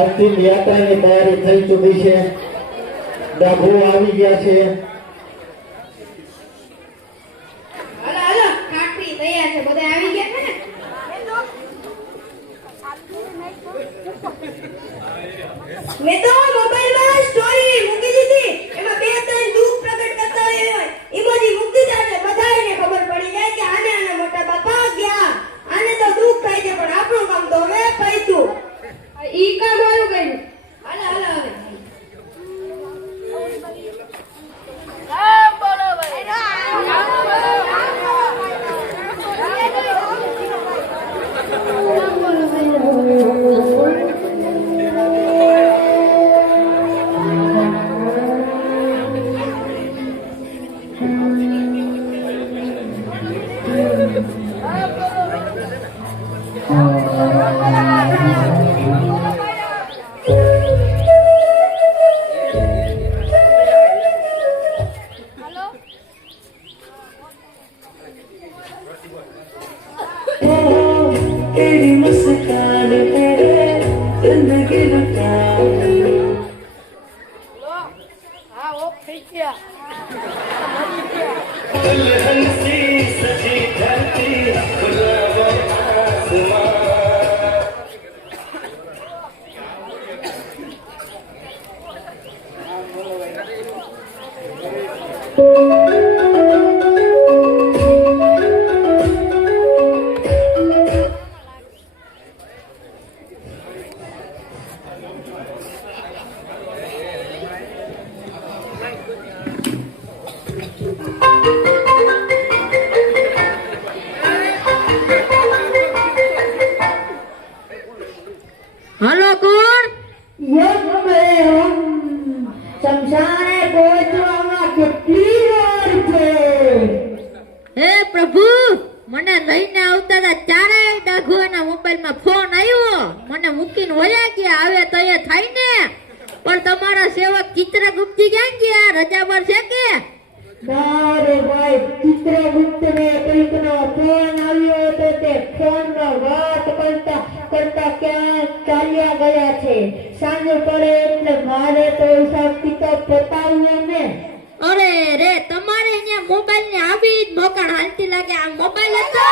અંતિમ યાત્રાની તૈયારી થઈ ચૂકી છે. ડાભો આવી ગયા છે. મેં તો મોબાઈલમાં સ્ટોરી મૂકી દીધી, એમાં બે ત્રણ દુઃખ પ્રગટ કરતા હોય ઇમોજી મૂકી દીધા, બધાને ખબર પડી જાય કે આને આના મોટા બાપા ગયા, આને તો દુઃખ થાય છે, પણ આપણું કામ તો હવે પૈતું. ઈ કામ મારું કર્યું. હાલો હાલો હવે હાલો કોણ? શમશાને પહોંચવામાં કેટલી વાર છે? હે પ્રભુ, મને લઈને આવતા હતા ચારેય ડાઘુઓના મોબાઈલમાં ફોન આવ્યો. મને મૂકીને વયા ગયા. આવે તો એ થાય ને. પણ તમારા સેવક ચિત્રગુપ્તી ક્યાં ગયા? રજા પર છે કે? અરે ભાઈ, ચિત્રગુપ્તને કોઈકનો ફોન આવ્યો હતો. તે ફોનનો વાત કરતા કરતા ક્યાં ચાલ્યા ગયા છે. સાંજ પડે એટલે મારે તો હિસાબ કિતાબ પતાવ્યો ને. અરે રે, તમારે અહીંયા મોબાઈલ ને આવી જ મોકળ હાલતી લાગે. આ મોબાઈલ હતો